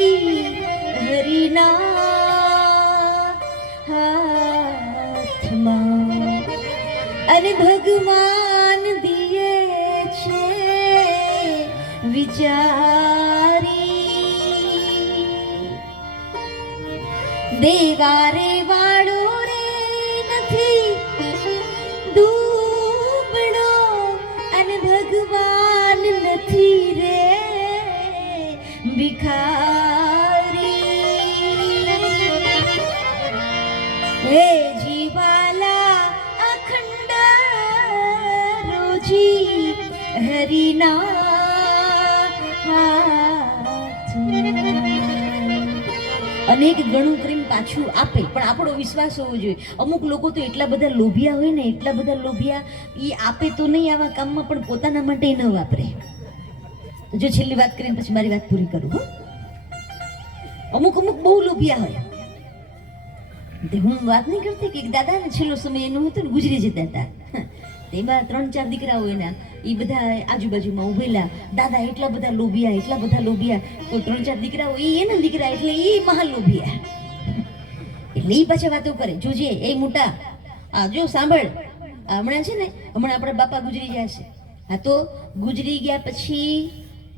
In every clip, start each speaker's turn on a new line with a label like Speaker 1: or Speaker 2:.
Speaker 1: હરિના હાથમાં. અને ભગવાન દિયે છે વિચારી. દેવારે વાળો હે જીવાલા અખંડ રોજી હરિના અનેક ગણું કરીને પાછું આપે, પણ આપણો વિશ્વાસ હોવો જોઈએ. અમુક લોકો તો એટલા બધા લોભિયા હોય ને, એટલા બધા લોભિયા એ આપે તો નહીં આવા કામમાં, પણ પોતાના માટે ન વાપરે. જો છેલ્લી વાત કરીને પછી મારી વાત પૂરી કરું, હો. અમુક અમુક બહુ લોભિયા હોય. તે હું વાત નહીં કરતી કે દાદા ને છેલ્લો સમય એનું હતું ને, ગુજરી જતા હતા. તેમાં ત્રણ ચાર દીકરાઓ એના એ બધા આજુબાજુમાં ઉભેલા દાદા એટલા બધા લોભિયા, એટલા બધા લોભિયા. તો ત્રણ ચાર દીકરાઓ એ એના દીકરા એટલે એ મહા લોભિયા. એટલે એ પાછા વાતો કરે. જોજે એ મોટા. આ જો, સાંભળ. હમણાં છે ને, હમણાં આપણા બાપા ગુજરી ગયા છે. હા તો, ગુજરી ગયા પછી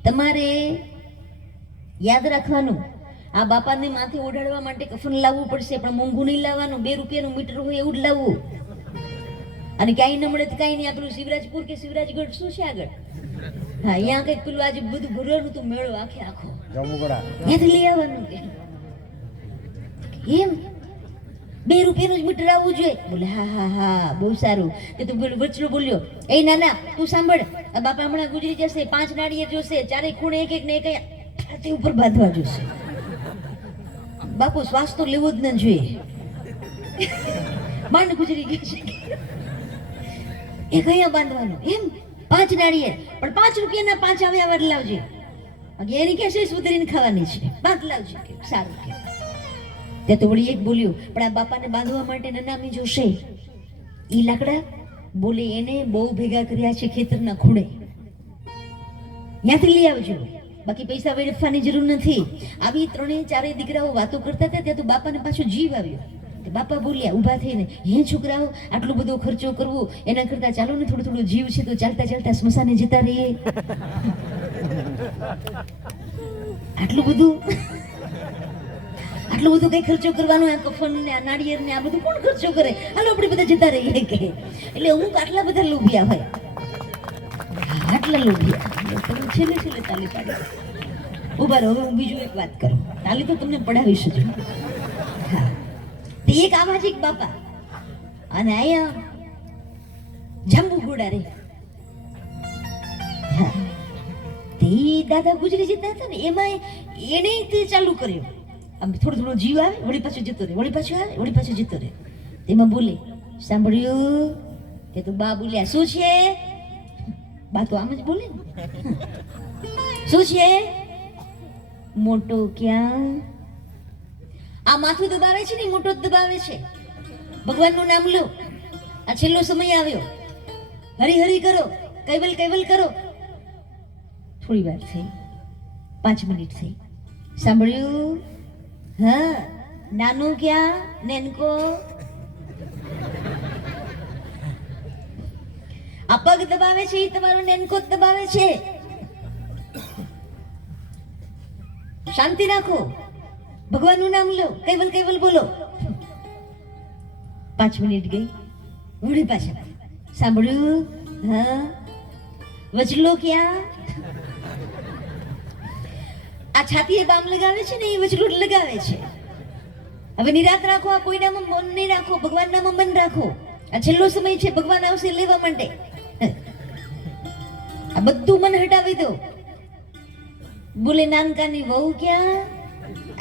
Speaker 1: તમારે યાદ રાખવાનું. આ બાપાને માથે ઓઢાડવા માટે કફન લાવવું પડશે પણ મોંઘું નહીં લાવવાનું. બે રૂપિયાનું મીટર હોય એવું જ લાવવું. અને ક્યાંય ન મળે તો કાંઈ નહીં. આપણું શિવરાજપુર કે શિવરાજગઢ? શું છે આગળ? હા અહીંયા કંઈક પેલું આજે બધું ભરેલું હતું મેળો આખે આખો. ત્યાંથી લઈ આવવાનું કે? એમ? બે રૂપિયાનું જ મીટર આવવું જોઈએ. બોલે હા હા હા બહુ સારું. તે તું પેલું વચલો બોલ્યો. એ ના ના તું સાંભળ. આ બાપા હમણાં ગુજરી જશે પાંચ નાળીએ જોશે ચારે ખૂણે એક એક ને એક છાતી ઉપર બાંધવા જોશે. બાપુ શ્વાસ તો લેવો જ ન જોઈએ. માંડ ગુજરી ગઈ છે. એ કયા બાંધવાનું. એમ? પાંચ નાળીએ પણ પાંચ રૂપિયાના પાંચ આવે આવા જ લાવજે એની કહેશે સુધરીને ખાવાની છે? પાંચ લાવજે સારું કે. ત્યાં તો વળી એક બોલ્યું પણ આ બાપાને બાંધવા માટે નનામી જોશે. ઈ લાકડા બોલે એને બહુ ભેગા કર્યા છે ખેતરના ખૂણે. ત્યાંથી લઈ આવજો. બાકી પૈસા વેડફવાની જરૂર નથી. આવી ત્રણેય ચારેય દીકરાઓ વાતો કરતા હતા ત્યાં તો બાપાને પાછો જીવ આવ્યો. બાપા બોલ્યા ઊભા થઈને હે છોકરાઓ આટલો બધો ખર્ચો કરવો એના કરતા ચાલો ને થોડું થોડું જીવ છે તો ચાલતા ચાલતા સ્મશાને જતા રહીએ. આટલું બધું? આટલું બધું કઈ ખર્ચો કરવાનો? આ કફન ને આ નાળિયેર ને આ બધું કોણ ખર્ચો કરે? હાલો આપણે બધા જતા રહીએ કે. એટલે અમુક આટલા બધા લોભિયા હોય. હા, લોભિયા છેલ્લે તાલી પાડી. ઊભા રહો હવે હું બીજું એક વાત કરું. તાલી તો તમને પડાવી શકું હા. તે એક આવા બાપા. અને આયા જાંબુ ઘોડા રે. તે દાદા ગુજરી જતા હતા ને એમાં એને તે ચાલુ કર્યું. આમ થોડો થોડો જીવ આવે વળી પાછો જતો રહે. વળી પાછો આવે વળી પાછો જતો રહે. તેમાં બોલે સાંભળ્યું? કે તું બા બોલ્યા શું છે? બા આમ જ બોલે શું છે મોટો ક્યાં આ માથું દબાવે છે ને મોટો દબાવે છે ભગવાનનું નામ લો આ છેલ્લો સમય આવ્યો હરી હરી કરો કૈવલ કૈવલ કરો થોડી વાર થઈ પાંચ મિનિટ થઈ સાંભળ્યું હા નાનું ક્યાં નેનકો આ પગ દબાવે છે એ તમારો નેનકો દબાવે છે. શાંતિ રાખો. ભગવાનનું નામ લો. કૈવલ કૈવલ બોલો. પાંચ મિનિટ ગઈ. વળી પાછા. સાંભળ્યું? હા. વચલો ક્યાં? આ છાતીએ બામ લગાવે છે ને, એ વચલું લગાવે છે. હવે નિરાત રાખો, આ કોઈનામાં મન નહીં રાખો, ભગવાનનામાં મન રાખો. આ છેલ્લો સમય છે, ભગવાન આવશે લેવા માટે. આ બધું મને હટાવી દો. બોલે, નાનકાની વહુ ક્યાં?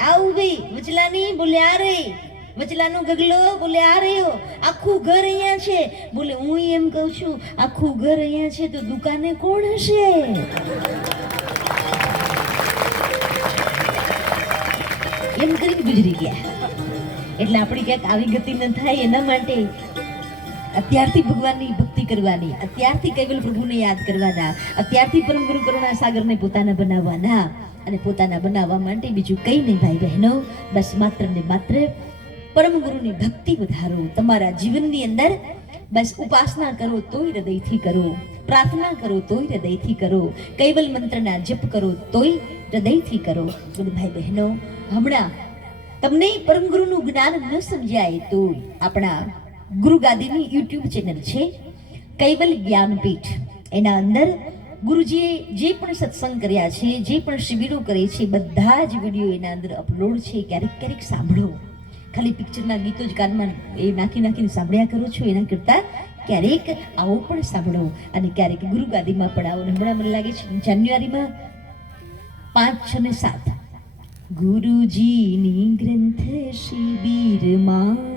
Speaker 1: આવું ભાઈ, વચલાની? બોલે, આ રહી. વચલાનો ગગલો? બોલે, આ રહ્યો. આખું ઘર અહીંયા છે. બોલે, હું એમ કહું છું, આખું ઘર અહીંયા છે તો દુકાને કોણ હશે? એમ કરીને ગુજરી ગયા. એટલે આપણી ક્યાંક આવી ગતિ ન થાય એના માટે અત્યારથી ભગવાનની ભક્તિ કરવાની, અત્યારથી કૈવલ પ્રભુને યાદ કરવાના, અત્યારથી પરમ ગુરુ કરુણા સાગરને પોતાના બનાવવાના અને પોતાના બનાવવા માટે બીજું કંઈ નહીં ભાઈ બહેનો, બસ માત્ર ને માત્ર પરમ ગુરુની ભક્તિ વધારો, તમારા જીવનની અંદર બસ ઉપાસના કરો, તોય હૃદયથી કરો, પ્રાર્થના કરો, તોય હૃદયથી કરો કૈવલ મંત્રના જપ કરો, તોય હૃદયથી કરો. ભાઈ બહેનો, હમણાં તમને પરમ ગુરુનું જ્ઞાન ન સમજાય તો આપણા ગુરુ ગાદીની યુટ્યુબ ચેનલ છે, કૈવલ જ્ઞાનપીઠ. એના અંદર ગુરુજીએ જે પણ સત્સંગ કર્યા છે, જે પણ શિબિરો કરે છે, બધા જ વીડિયો એના અંદર અપલોડ છે, ક્યારેક ક્યારેક સાંભળો. ખાલી પિક્ચરના ગીતો જ કાનમાં એ નાખી નાખીને સાંભળ્યા કરો છો, એના કરતાં ક્યારેક આવો પણ સાંભળો. અને ક્યારેક ગુરુ ગાદીમાં પણ આવો. હમણાં મને લાગે છે જાન્યુઆરીમાં પાંચ છ ને સાત. ગુરુજીની ગ્રંથ શિબિરમાં